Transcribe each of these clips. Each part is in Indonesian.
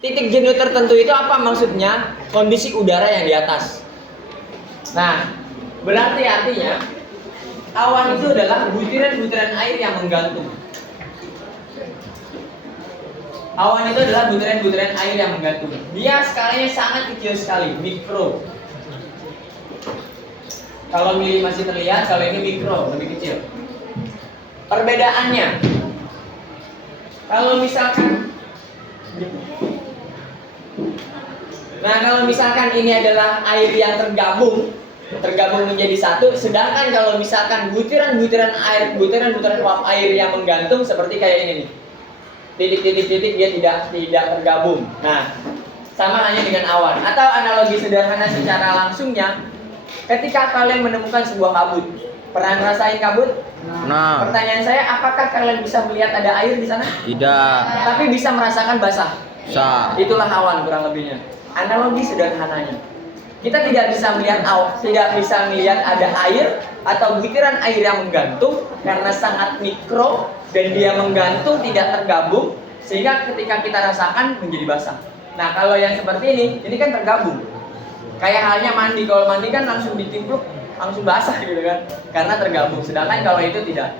Titik jenuh tertentu itu apa maksudnya? Kondisi udara yang di atas. Nah, berarti artinya awan itu adalah butiran-butiran air yang menggantung. Awan itu adalah butiran-butiran air yang menggantung. Dia skalanya sangat kecil sekali, mikro. Kalau mili masih terlihat, kalau ini mikro, lebih kecil. Perbedaannya, kalau misalkan kalau misalkan ini adalah air yang tergabung menjadi satu, sedangkan kalau misalkan butiran-butiran air, butiran-butiran uap air yang menggantung seperti kayak ini nih. Titik-titik dia tidak tergabung. Nah, sama hanya dengan awan. Atau analogi sederhana secara langsungnya, ketika kalian menemukan sebuah kabut, pernah ngerasain kabut? Nah, Pertanyaan saya, apakah kalian bisa melihat ada air di sana? tidak Tapi bisa merasakan basah. bisa. Itulah awan kurang lebihnya. Analogi sederhananya. Kita tidak bisa melihat ada air atau butiran air yang menggantung karena sangat mikro dan dia menggantung tidak tergabung sehingga ketika kita rasakan menjadi basah. Nah, kalau yang seperti ini kan tergabung. Kayak halnya mandi, kalau mandi kan langsung ditimpluk, langsung basah gitu kan, karena tergabung. Sedangkan kalau itu tidak.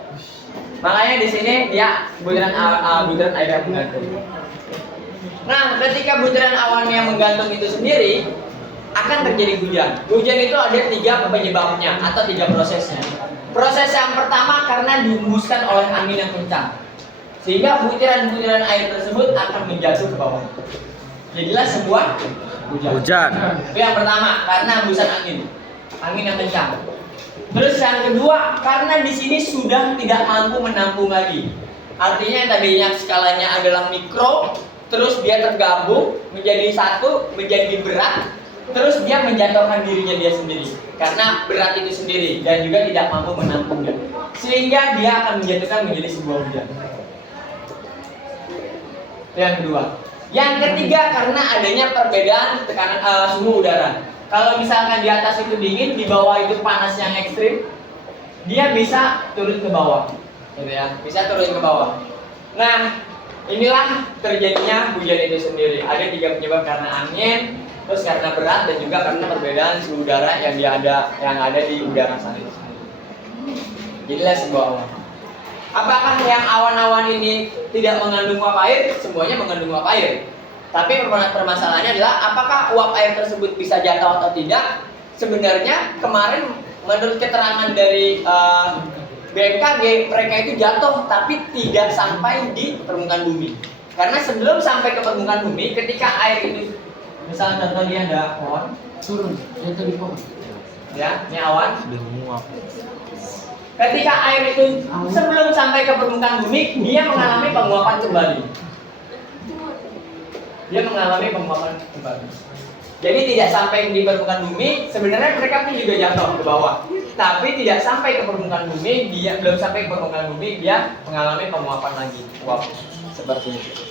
Makanya di sini dia butiran air yang menggantung. Nah, ketika butiran awan yang menggantung itu sendiri akan terjadi hujan. Hujan itu ada 3 penyebabnya atau 3 prosesnya. Proses yang pertama karena dihembuskan oleh angin yang kencang, sehingga butiran-butiran air tersebut akan menjatuh ke bawah. Jadilah sebuah hujan. Itu yang pertama, karena hembusan angin yang kencang. Terus yang kedua, karena di sini sudah tidak mampu menampung lagi. Artinya yang tadinya skalanya adalah mikro, terus dia tergabung menjadi satu, menjadi berat, terus dia menjatuhkan dirinya dia sendiri karena berat itu sendiri dan juga tidak mampu menampungnya, sehingga dia akan menjatuhkan menjadi sebuah hujan. Yang kedua. Yang ketiga, karena adanya perbedaan tekanan suhu udara. Kalau misalkan di atas itu dingin, di bawah itu panas yang ekstrim, dia bisa turun ke bawah, gitu ya, bisa turun ke bawah. Nah, inilah terjadinya hujan itu sendiri. Ada 3 penyebab, karena angin, terus karena berat, dan juga karena perbedaan suhu udara yang ada di udara sana. Jadilah sebuah awan. Apakah yang awan-awan ini tidak mengandung uap air? Semuanya mengandung uap air. Tapi permasalahannya adalah apakah uap air tersebut bisa jatuh atau tidak? Sebenarnya kemarin menurut keterangan dari BMKG, mereka itu jatuh tapi tidak sampai di permukaan bumi. Karena sebelum sampai ke permukaan bumi, ketika air itu, misalnya contoh dia ada awan turun, jatuh di pohon. Ya, ini awan. Ketika air itu sebelum sampai ke permukaan bumi, dia mengalami penguapan kembali. Jadi tidak sampai di permukaan bumi, sebenarnya mereka pun juga jatuh ke bawah. Tapi tidak sampai ke permukaan bumi, dia belum sampai ke permukaan bumi, dia mengalami penguapan lagi. Wow, seperti itu.